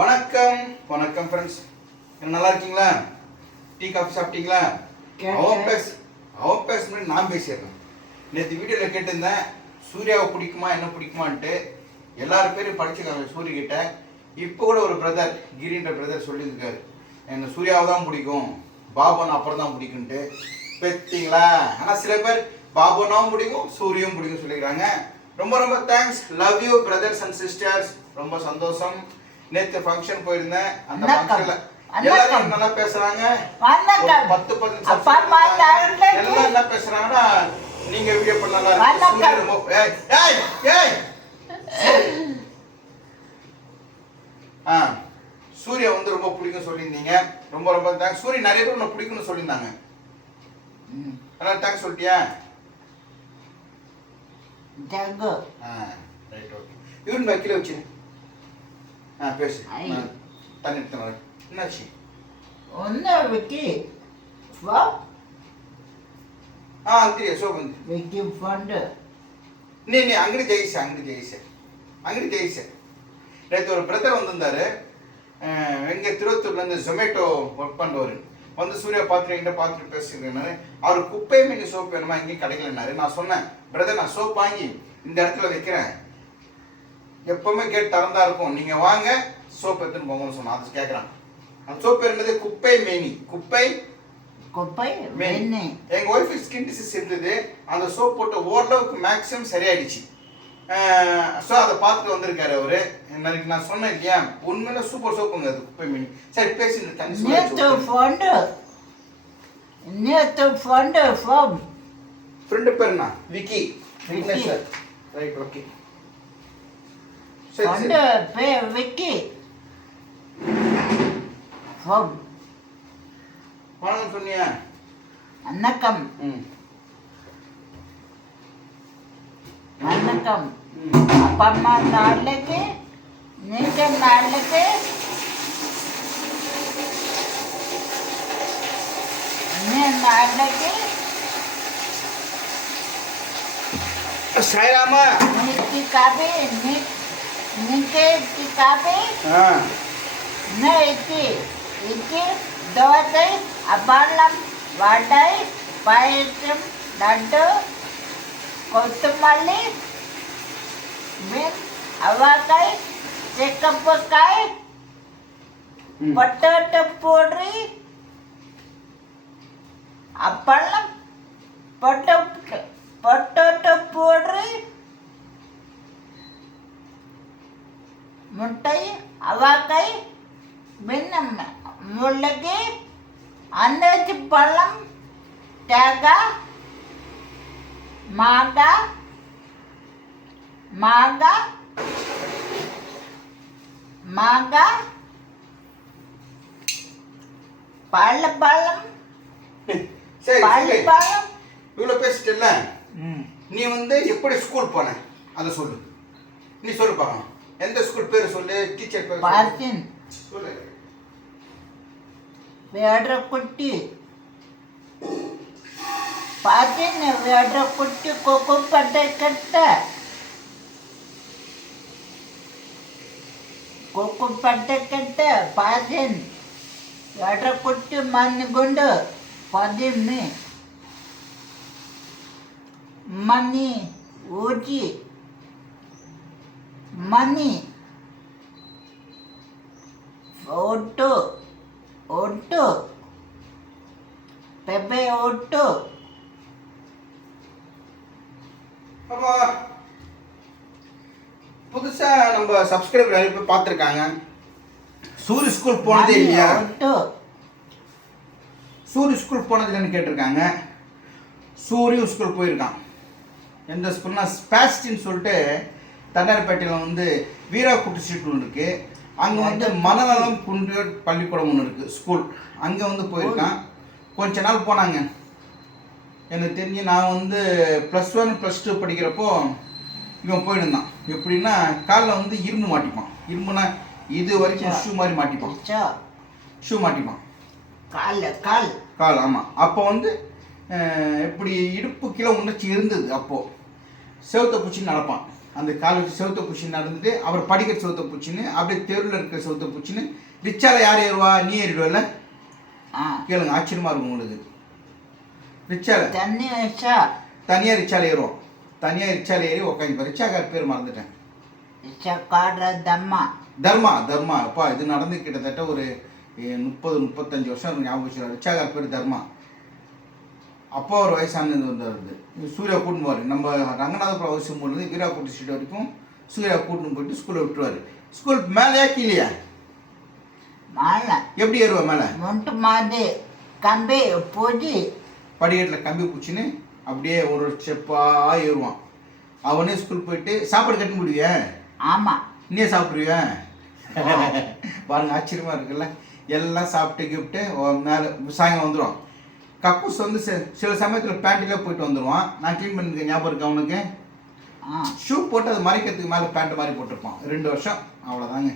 வணக்கம். வணக்கம் ஃப்ரெண்ட்ஸ் நல்லா இருக்கீங்களா? டீ காஃபி சாப்பிட்டீங்களா. அவன் பேச அவன் பேச முன்னாடி நான் பேசிடுறேன் நேற்று வீடியோவில் கேட்டிருந்தேன் சூர்யாவை பிடிக்குமா என்ன பிடிக்குமான்ட்டு. எல்லாரும் பேரும் படிச்சிருக்காங்க சூரிய கிட்ட இப்போ கூட ஒரு பிரதர் கிரின்ற பிரதர் சொல்லியிருக்காரு. எனக்கு சூர்யாவை தான் பிடிக்கும். பாபன் அப்புறம் தான் பிடிக்குன்ட்டு பெத்தீங்களா ஆனால் சில பேர் பாபனாவும் பிடிக்கும் சூரியும் பிடிக்கும் சொல்லிக்கிறாங்க ரொம்ப ரொம்ப thanks love you brothers and sisters ரொம்ப சந்தோஷம். நேத்து ஃபங்க்ஷன் போயிருந்தேன். அந்த. ஃபங்க்ஷன்ல. எல்லாரும் நல்லா பேசுறாங்க? பத்து பதினஞ்சு. எல்லாம் என்ன பேசுறாங்கன்னா நீங்க வீடியோ பண்ண நல்லா இருக்கு வணக்கம். சூர்யா ரொம்ப ஏய் ஏய் ஏய். ஆ சூர்யா வந்து ரொம்ப பிடிக்கும் சொல்லியிருந்தீங்க. ரொம்ப ரொம்ப தேங்க்ஸ் சூரிய நிறைய பேர் உன்னை பிடிக்கும்னு சொல்லியிருந்தாங்க. அதனால தேங்க்ஸ் சொல்லிட்டியா? ஜகு ஆ ரைட் ஓகே இவன் வைக்கல வச்சு ஆ பேசு தண்ணி எடுத்து என்னாச்சு ஒன்றும் விக்கி ஃபோ ஆ ಅಂತೀಯ ಶೋಭಂತ್ ವಿಕ್ಕಿ ಫಂಡ್ ನೀ ನೀ ಅಂಗಡಿ ಜಯಿಸ ಅಂಗಡಿ ಜಯಿಸ ಅಂಗಡಿ ಜಯಿಸ ರೇತು ஒரு பிரதர் வந்திருந்தாரு எங்க திருவத்தூர்லேருந்து ஜொமேட்டோ ஒர்க் பண்ணுவார் வந்து சூர்யா பாத்திரம் என்கிட்ட பாத்திரம் பேசிருக்கேன் அவர் குப்பை மீன் சோப்பு வேணுமா எங்கேயும் கிடைக்கலன்னாரு நான் சொன்னேன் பிரதர் நான் சோப் வாங்கி இந்த இடத்துல வைக்கிறேன் எப்பவுமே கேட் திறந்தா இருக்கும். நீங்க வாங்க சோப் எடுத்துன்னு போங்கன்னு சொன்னா அது கேட்கறான் அந்த சோப் என்பது குப்பை மேனி. குப்பை குப்பை மேனி. எங்க ஒய்ஃப் ஸ்கின் டிசீஸ் இருந்தது. அந்த சோப் போட்டு ஓரளவுக்கு மேக்ஸிமம் சரியாயிடுச்சு. ஸோ அதை பார்த்துட்டு வந்திருக்காரு அவரு. நாளைக்கு நான் சொன்னேன் இல்லையா? உண்மையில சூப்பர் சோப்புங்க அது குப்பை மீனி. சரி பேசிட்டு தண்ணி நேற்று ஃப்ரெண்டு ஃப்ரெண்டு பேர் என்ன? Vicky. Vignesh sir right okay கொண்டு பே வெட்டி ஃபோம் வணக்கம் சொன்னியா வணக்கம் வணக்கம் அப்பா அம்மா நாளுக்கு நீங்கள் நாளுக்கு நாளுக்கு साईरामा नीति काबे नीति नीचे किताबें हाँ न इति इति தோசை அபாலம் வடை பயிற்றும் நட்டு கொத்துமல்லி மீன் அவக்காய் சிக்கப்பக்காய் பொட்டோட்டோ போடுறி அப்பளம் பொட்டோ மாங்காய் மாங்காய் பழப்பழம் சரி பழப்பழம் இவ்வளோ பேசிட்டல நீ வந்து எப்படி ஸ்கூல் போன? அதை சொல்லு. நீ சொல்லு பார்க்கலாம் எந்த ஸ்கூல் பேர் சொல்லு? டீச்சர் பேர் பார்த்தின். சொல்லு. வேடக்குட்டி பார்த்தின் வேடக்குட்டி கொக்கு பட்டை கட்ட. పడ్డకంటే పాజిన్ ఎడ కొట్టి మన్నిగుండు పదిమ్మి మని ఊచి మని ఒట్టు ఒట్టు పెబ్బే ఒట్టు అబ్బా புதுசா நம்ம சப்ஸ்கிரைபர் நிறைய பேர் பார்த்துருக்காங்க. சூரிய ஸ்கூல் போனதே இல்லையா? சூரிய ஸ்கூல் போனது இல்லைன்னு கேட்டிருக்காங்க. சூரிய ஸ்கூல் போயிருக்கான். எந்த ஸ்கூல்னா ஸ்பாஸ்டின்னு சொல்லிட்டு தண்டார்பேட்டையில் வந்து வீரா குட்டி ஸ்ட்ரீட் ஒன்று இருக்கு. அங்கே வந்து மனநலம் குன்றியோர் பள்ளிக்கூடம் ஒன்று இருக்கு ஸ்கூல் அங்கே வந்து போயிருக்கான். கொஞ்ச நாள் போனாங்க. எனக்கு தெரிஞ்சு நான் வந்து ப்ளஸ் ஒன் ப்ளஸ் டூ படிக்கிறப்போ இவன் போயிருந்தான் எப்படின்னா காலில் வந்து இரும்பு மாட்டிப்பான். இரும்புனா இது வரைக்கும் ஷூ மாதிரி மாட்டிப்பான். ஷூ மாட்டிப்பான். கால் கால். கால் ஆமாம் அப்போ வந்து இப்படி இடுப்பு கீழே உணர்ச்சி இருந்தது அப்போது செவத்தை பிடிச்சி நடப்பான். அந்த கால் வச்சு செவுத்த பூச்சி நடந்துட்டு அவர் படிக்கிற செவுத்த பூச்சின்னு அப்படியே தெருவில் இருக்கிற செவுத்த பூச்சின்னு ரிச்சால யார் ஏறுவா? நீ ஏறிடுவல ஆ. கேளுங்க ஆச்சரியமா இருக்கும் உங்களுக்கு. ரிச்சால. தண்ணி வச்சா தனியாக ரிச்சால ஏறுவோம் தனியாக ரிச்சால ஏறி உட்காந்து ரிச்சாக்கார் பேர் மறந்துட்டேன். காடுற தம்மா தர்மா. தர்மா அப்பா இது நடந்து கிட்டத்தட்ட ஒரு முப்பது முப்பத்தஞ்சு வருஷம் ஞாபகம் வச்சு ரிச்சாக்கார் பேர் தர்மா. அப்போ ஒரு வயசானது வந்தார் சூர்யா கூட்டின்னு போவார். நம்ம ரங்கநாதபுரம் அவசியம் போகிறது வீரா கூட்டி ஸ்ட்ரீட் வரைக்கும் சூர்யா கூட்டின்னு போயிட்டு ஸ்கூலில் விட்டுருவார். ஸ்கூல் மேலேயா கீழேயா? மாலை. எப்படி ஏறுவா மேலே? முண்டு மாதிரி கம்பி பூஜி படிக்கட்டில் கம்பி பூச்சின்னு அப்படியே ஒரு ஒரு ஸ்டெப்பாக ஏறுவான் அவனே ஸ்கூல் போயிட்டு சாப்பாடு கட்டி முடிவியா ஆமாம் நீயே சாப்பிட்ருவியா பாருங்க ஆச்சரியமா இருக்குல்ல? எல்லாம் சாப்பிட்டு கிப்ட்டு மேலே சாயங்காலம் வந்துடும் கக்கூஸ் வந்து சில சமயத்தில் பேண்ட்டில் போயிட்டு வந்துடுவான் நான் க்ளீன் பண்ணிருக்கேன் ஞாபகம் இருக்கு அவனுக்கு ஷூ போட்டு அது மறைக்கிறதுக்கு மேலே பேண்ட் மாதிரி போட்டிருப்பான். ரெண்டு வருஷம். அவ்வளோதாங்க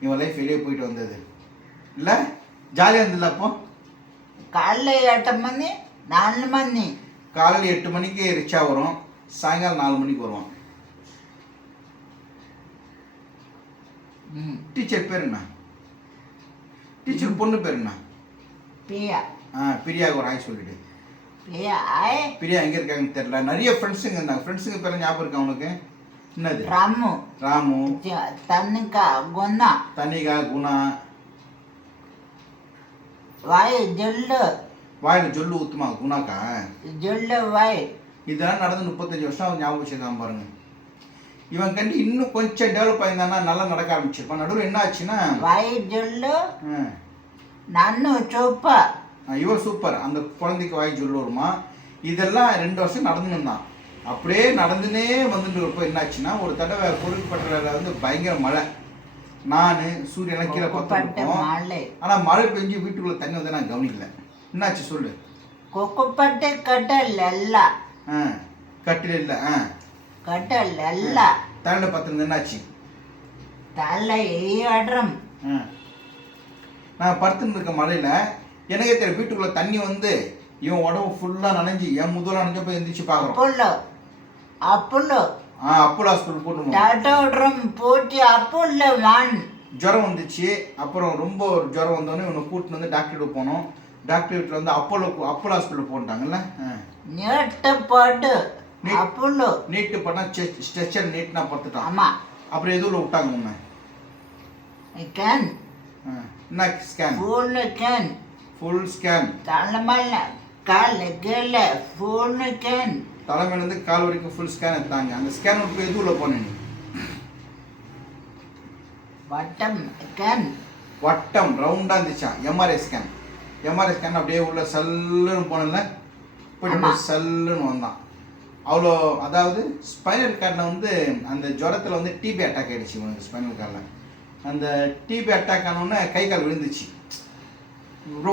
இவன் லைஃப் வெளியே போயிட்டு வந்தது. இல்லை? ஜாலியாக இருந்ததில்ல அப்போ? காலைல எட்டு மணி நாலு மணி. காலையில் எட்டு மணிக்கு ரிக்ஷா வரும். சாயங்காலம் நாலு மணிக்கு வருவான். டீச்சர் பேர் என்ன? டீச்சர் பொண்ணு பேர் என்ன? பியா ஆ பிரியாவுக்கு ஒரு ஆய் சொல்லிடு. பியா ஆய் பிரியா எங்கே இருக்காங்கன்னு தெரியல. நிறைய ஃப்ரெண்ட்ஸுங்க இருந்தாங்க. ஃப்ரெண்ட்ஸுங்க பேர் ஞாபகம் இருக்கா உனக்கு? என்னது? ராமு. ராமு. தன்னிக்கா குணா. தனிகா குணா. வாய் ஜொல்லு. வாயில் ஜொல்லு ஊத்துமா குணாக்கா? ஜொல்லு வாய். இதெல்லாம் நடந்து முப்பத்தஞ்சு வருஷம் ஞாபகம் வச்சிருக்கான் பாருங்க. இவன் கண்டி இன்னும் கொஞ்சம் டெவலப் ஆயிருந்தானா நல்லா நடக்க ஆரம்பிச்சிருப்பான். நடுவில் என்ன ஆச்சுன்னா வாய் ஜொல்லு ஆ, நன்னு சூப்ப. ஆ, இவன் சூப்பர். அந்த குழந்தைக்கு வாய் ஜொல்லு வருமா? இதெல்லாம் ரெண்டு வருஷம் நடந்துன்னு இருந்தான் அப்படியே நடந்துனே வந்துட்டு இருப்போ என்னாச்சுன்னா ஒரு தடவை குறுக்கப்பட்ட வந்து பயங்கர மழை. நான் சூரியன் கீழே மாலை ஆனால் மழை. பெஞ்சு வீட்டுக்குள்ளே தண்ணி வந்து நான் கவனிக்கல. என்னாச்சு சொல்லு? கொக்குப்பட்டு கடல் அல்ல கட்டில் இல்ல கடல் அல்ல தண்டை பார்த்துருந்து என்னாச்சு? தலை அடம் நான் படுத்துட்டு இருக்க மழையில எனக்கே தெரியும் வீட்டுக்குள்ள தண்ணி வந்து இவன் உடம்பு ஃபுல்லாக நனைஞ்சு என் முதல்ல நனைஞ்சப்போ எந்திரிச்சு பார்க்குறோம். அப்போல்லோ அப்போல்லோ ஆ அப்போலோ ஹாஸ்பிட்டல் போட்டு டாட்டோட்ரம் போட்டு அப்போல்லோ வான் ஜுரம் வந்துச்சு. அப்புறம் ரொம்ப ஜுரம் வந்தோடனே இவனை கூட்டின்னு வந்து டாக்டர்கிட்ட போனோம். டாக்டர் வீட்டில் வந்து அப்போலோ அப்போலோ ஹாஸ்பிட்டல் போட்டாங்கல்ல? நீட்டப்பாடு அப்போலோ நீட்டு பண்ணால் ஸ்டெச்சர் நீட்னா பார்த்துட்டான் ஆமாம் அப்புறம் எதுவும் விட்டாங்க உங்க ஸ்கேன் என்ன scan full scan full scan தலைமையில் கால் கீழே ஃபுல் ஸ்கேன் தலைமையிலேருந்து கால் வரைக்கும் ஃபுல் ஸ்கேன் எடுத்தாங்க. அந்த ஸ்கேன் விட்டு எதுவும் உள்ள போனேன் வட்டம் ஸ்கேன் வட்டம் ரவுண்டாக இருந்துச்சா? எம்ஆர்ஐ ஸ்கேன் எம்ஆர்ஐ ஸ்கேன் அப்படியே உள்ள சல்லுன்னு போனல போயிட்டு சல்லுன்னு வந்தான். அவ்வளோ அதாவது ஸ்பைனல் கார்டில் வந்து அந்த ஜுரத்தில் வந்து டிபி அட்டாக் ஆகிடுச்சு உனக்கு ஸ்பைனல் கார்டில் அந்த டிபி அட்டாக் ஆனோடனே கை கால் விழுந்துச்சு.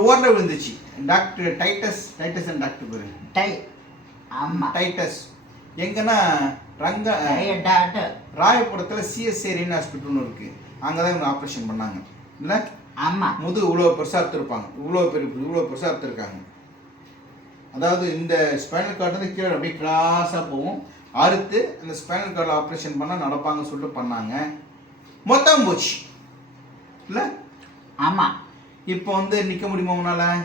ஓரில் விழுந்துச்சு. Doctor Titus Titus and doctor பேர். டை ஆமாம் டைட்டஸ். எங்கன்னா ரங்க ராயபுரத்தில் சிஎஸ்ஏரின்னு ஹாஸ்பிட்டல்னு இருக்குது அங்கே தான் இவங்க ஆப்ரேஷன் பண்ணாங்க. இல்லை? ஆமாம் முது இவ்வளோ பெருசாக எடுத்துருப்பாங்க. இவ்வளோ பெரிய இவ்வளோ பெருசாக எடுத்துருக்காங்க. அதாவது இந்த ஸ்பைனல் கார்டு வந்து கீழே அப்படியே கிராஸாக போகும். அறுத்து அந்த ஸ்பைனல் கார்டில் ஆப்ரேஷன் பண்ணால் நடப்பாங்கன்னு சொல்லிட்டு பண்ணாங்க. மொத்தம் போச்சு. இல்லை? ஆமாம் இப்போ வந்து நிற்க முடியுமா உன்னால்?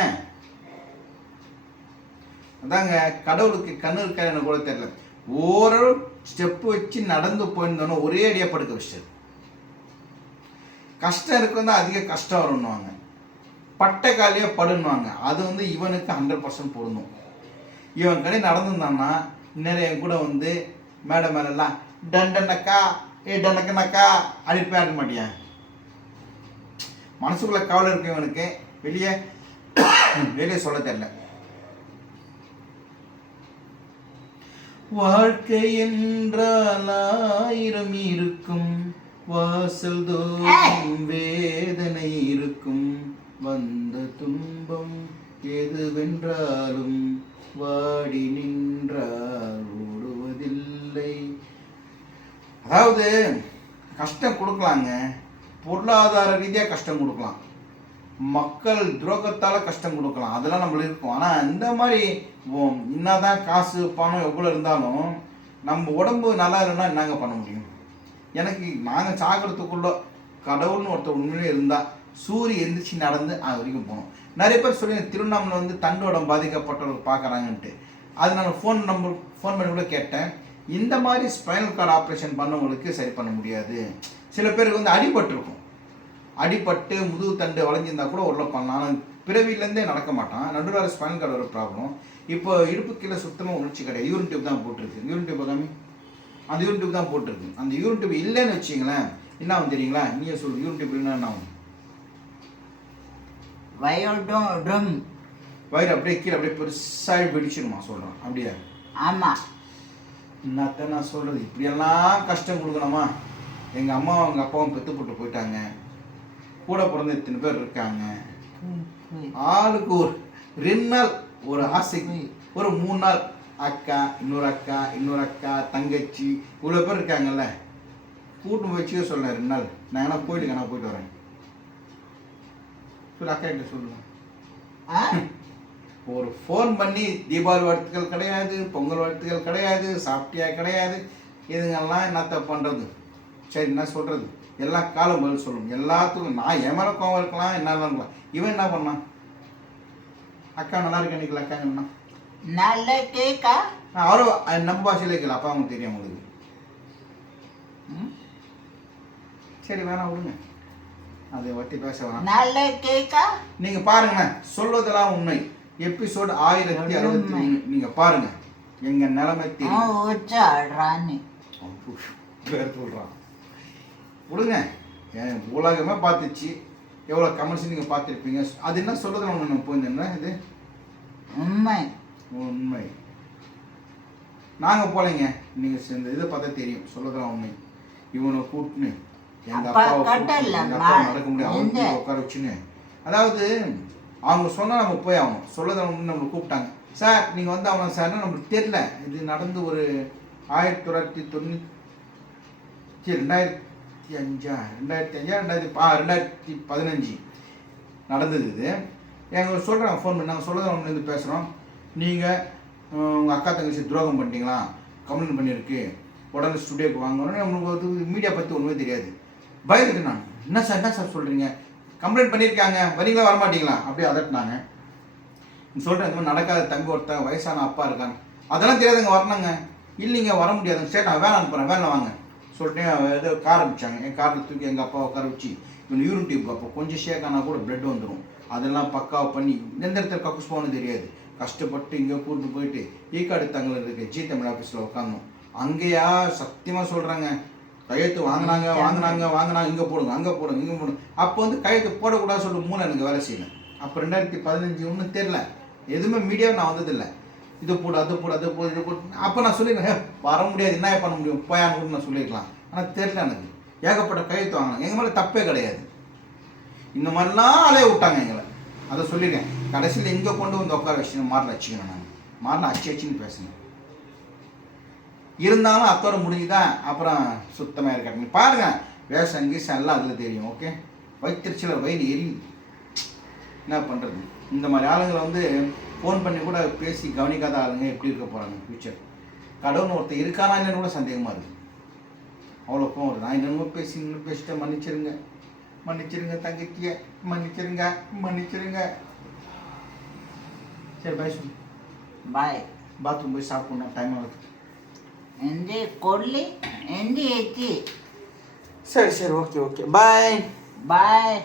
ஏன்? அதாங்க கடவுளுக்கு கண்ணு இருக்காருன்னு கூட தெரியல. ஓரளவு ஸ்டெப்பு வச்சு நடந்து போயிருந்தானோ ஒரே அடியாக படுக்க வச்சிட்டு கஷ்டம் இருக்கும் தான் அதிக கஷ்டம் வரும்னுவாங்க. பட்டை காலியாக படுன்னுவாங்க அது வந்து இவனுக்கு ஹண்ட்ரட் பர்சன்ட் பொருந்தும். இவன் கடை நடந்திருந்தான்னா நிறைய என் கூட வந்து மேடம் மேலெல்லாம் டண்டனக்கா ஏ டண்டக்கனக்கா அப்படி போய் மாட்டியா? மனசுக்குள்ள கவலை இருக்கு இவனுக்கு. வெளியே வெளியே சொல்ல தெரியல. வாழ்க்கை என்றால் ஆயிரம் இருக்கும். வாசல் தோறும் வேதனை இருக்கும். வந்த துன்பம் எதுவென்றாலும் வாடி நின்றால் ஓடுவதில்லை. அதாவது கஷ்டம் கொடுக்கலாங்க. பொருளாதார ரீதியாக கஷ்டம் கொடுக்கலாம். மக்கள் துரோகத்தால் கஷ்டம் கொடுக்கலாம். அதெல்லாம் நம்மளுக்கு இருக்கும். ஆனால் இந்த மாதிரி என்னதான் காசு பணம் எவ்வளோ இருந்தாலும் நம்ம உடம்பு நல்லா இல்லைன்னா என்னங்க பண்ண முடியும்? எனக்கு நாங்கள் சாகிறதுக்குள்ள கடவுள்னு ஒருத்தர் உண்மையிலே இருந்தால் சூரிய எந்திரிச்சு நடந்து அது வரைக்கும் போகணும். நிறைய பேர் சொல்லி திருவண்ணாமலை வந்து தண்டோடம் பாதிக்கப்பட்டவர்கள் பார்க்குறாங்கன்ட்டு. அது நான் ஃபோன் நம்பர் ஃபோன் பண்ணி கூட கேட்டேன். இந்த மாதிரி ஸ்பைனல் கார்டு ஆப்ரேஷன் பண்ணவங்களுக்கு சரி பண்ண முடியாது. சில பேருக்கு வந்து அடிபட்டிருக்கும் அடிபட்டு முதுகு தண்டு வளைஞ்சிருந்தா கூட உள்ள பண்ணலாம். பிறவிலேருந்தே நடக்க மாட்டான். நடுவில் ஸ்பைனல் கார்டு ஒரு ப்ராப்ளம் இப்போ இடுப்பு கீழே சுத்தமாக உணர்ச்சி கிடையாது. யூரின் டியூப் தான் போட்டிருக்கு. யூரின் டியூப் காமி அந்த யூரின் டியூப் தான் போட்டிருக்கு. அந்த யூரின் டியூப் இல்லைன்னு வச்சிங்களேன் என்ன ஆகும் தெரியுங்களா? நீயே சொல்லு யூரின் டியூப் இல்லைன்னா என்ன ஆகும்? வயோடும் டும் வயிறு அப்படியே கீழே அப்படியே பெருசாக வெடிச்சிருமா சொல்கிறேன் அப்படியே? ஆமாம் என்னத்த நான் சொல்கிறது இப்படியெல்லாம் கஷ்டம் கொடுக்கணுமா? எங்கள் அம்மாவும் எங்கள் அப்பாவும் பெத்து போட்டு போயிட்டாங்க. கூட பிறந்த இத்தனை பேர் இருக்காங்க. ஆளுக்கு ஒரு ரெண்டு நாள் ஒரு ஆசைக்கு ஒரு மூணு நாள் அக்கா இன்னொரு அக்கா இன்னொரு அக்கா தங்கச்சி இவ்வளோ பேர் இருக்காங்கல்ல? கூட்டு வச்சுக்க சொல்ல ரெண்டு நாள் நான் என்ன கோயிலுக்கு நான் போயிட்டு வரேன். சொல்லு அக்கா கிட்ட சொல்லுங்க. ஆ? ஒரு ஃபோன் பண்ணி தீபாவளி வாழ்த்துக்கள் கிடையாது பொங்கல் வாழ்த்துக்கள் கிடையாது சாப்பிட்டியா கிடையாது இதுங்கெல்லாம் என்னத்த பண்ணுறது சரி என்ன சொல்கிறது எல்லா காலம் பதில் சொல்லணும் எல்லாத்துக்கும் நான் என் மேலே கோவம் இருக்கலாம் என்ன இருக்கலாம். இவன் என்ன பண்ணான்? அக்கா நல்லா இருக்க நினைக்கல அக்கா என்ன நல்ல கேக்கா? அவரும் அஹ், நம்ம பாஷையில இருக்கல அப்பா அவங்களுக்கு தெரியும் உங்களுக்கு? சரி வேணாம் விடுங்க. அதை வட்டி பேச வேணாம். நல்ல கேக்கா? நீங்க பாருங்களேன் சொல்வதெல்லாம் உண்மை. எபிசோட் ஆயிரத்தி அறுபத்தி மூணு நீங்க பாருங்க. எங்க நிலைமை தெரியும். பேர் சொல்றான். விடுங்க. என் உலகமே பார்த்துச்சு. எவ்வளோ கமெண்ட்ஸ் நீங்கள் பார்த்துருப்பீங்க. அது என்ன சொல்றது ஒன்று போய் என்ன இது? உண்மை. உண்மை. நாங்கள் போகலைங்க நீங்கள் இந்த இதை பார்த்தா தெரியும். சொல்லதெல்லாம் உண்மை. இவனை கூட்டுன்னு எங்கள் அப்பா அப்பாவை நடக்க முடியாது? கூட உட்கார வச்சுன்னு. அதாவது அவங்க சொன்னால் நம்ம போய் ஆகணும். சொல்லதான் நம்மளை கூப்பிட்டாங்க. சார் நீங்கள் வந்து அவனை சார்னா நம்மளுக்கு தெரியல. இது நடந்து ஒரு ஆயிரத்தி தொள்ளாயிரத்தி தொண்ணூற்றி ரெண்டாயிரத்தி அஞ்சா ரெண்டாயிரத்தி அஞ்சா ரெண்டாயிரத்தி பா ரெண்டாயிரத்தி பதினஞ்சு நடந்தது இது. எங்க சொல்கிறேன் ஃபோன் பண்ணி. நாங்கள் சொல்லதான் ஒன்று பேசுகிறோம் நீங்கள் உங்கள் அக்கா தங்கச்சி துரோகம் பண்ணிட்டீங்களா? கம்ப்ளைண்ட் பண்ணியிருக்கு. உடனே ஸ்டுடியோக்கு வாங்கணும்னு உங்களுக்கு வந்து மீடியா பற்றி ஒன்றுமே தெரியாது. பயந்துட்டு நான் என்ன சார் என்ன சார் சொல்கிறீங்க கம்ப்ளைண்ட் பண்ணியிருக்காங்க. வரீங்களா வரமாட்டீங்களா? அப்படியே அதட்டினாங்க. சொல்கிறேன் இந்த மாதிரி நடக்காத தம்பி ஒருத்தன் வயசான அப்பா இருக்காங்க. அதெல்லாம் தெரியாதுங்க வரணுங்க. இல்லைங்க வர முடியாதுங்க சரி நான் வேலை அனுப்புகிறேன் வேலை வாங்க. சொல்லிட்டு ஏதோ கார் அனுப்பிச்சாங்க. என் காரில் தூக்கி எங்கள் அப்பா உட்கார வச்சு யூரின் டியூப் அப்போ கொஞ்சம் ஷேக் ஆனால் கூட பிளட் வந்துடும் அதெல்லாம் பக்காவை பண்ணி எந்த இடத்துல கக்கூஸ் போகணும்னு தெரியாது. கஷ்டப்பட்டு இங்கே கூட்டு போயிட்டு ஈக்காடு இருக்க ஜி தமிழ் ஆஃபீஸில் உட்காந்தோம் அங்கேயா சத்தியமாக சொல்கிறாங்க கையெழுத்து வாங்கினாங்க வாங்கினாங்க வாங்கினாங்க இங்கே போடுங்க அங்கே போடுங்க இங்கே போடுங்க. அப்போ வந்து கையெழுத்து போடக்கூடாதுன்னு சொல்லிட்டு மூணு எனக்கு வேலை செய்யல. அப்போ ரெண்டாயிரத்தி பதினஞ்சு ஒன்றும் தெரில எதுவுமே மீடியாவை நான் வந்ததில்லை. இது போடு அது போடு அது போடு இது போடு. அப்போ நான் சொல்லிடுறேன் "ஹே, வர முடியாது என்ன பண்ண முடியும்? போயான்னு கூட நான் சொல்லியிருக்கலாம். ஆனால் தெரில எனக்கு. ஏகப்பட்ட கையெழுத்து வாங்கினாங்க எங்கள் மேலே தப்பே கிடையாது. இந்த மாதிரிலாம் அலைய விட்டாங்க எங்களை. அதை சொல்லிட்டேன். கடைசியில் எங்கே கொண்டு வந்து உட்கார வச்சுக்கணும். மாரில் வச்சுக்கணும் நான். மாரில் அச்சு அச்சுன்னு பேசணும். இருந்தாலும் அத்தோட முடிஞ்சுதான் அப்புறம் சுத்தமாக இருக்காங்க பாருங்க. வேஷம் கீசம் எல்லாம் அதில் தெரியும். ஓகே வைத்திருச்சியில் வயிறு எரியுது என்ன பண்ணுறது இந்த மாதிரி ஆளுங்களை வந்து ஃபோன் பண்ணி கூட பேசி கவனிக்காத ஆளுங்க எப்படி இருக்க போகிறாங்க ஃப்யூச்சர் கடவுள்னு ஒருத்தர் இருக்கானா இல்லைன்னு கூட சந்தேகமாக இருக்குது அவ்வளோக்கும் ஒரு நான் என்னமோ பேசி இன்னும் பேசிட்டேன் மன்னிச்சிருங்க மன்னிச்சிருங்க தங்கச்சிய மன்னிச்சிருங்க மன்னிச்சிருங்க சரி பாய் சொல்லு பாய் பாத்ரூம் போய் சாப்பிடணும் டைம் ஆகுது எந்த கொல்லி எந்த ஏற்றி சரி சரி ஓகே ஓகே பாய் பாய்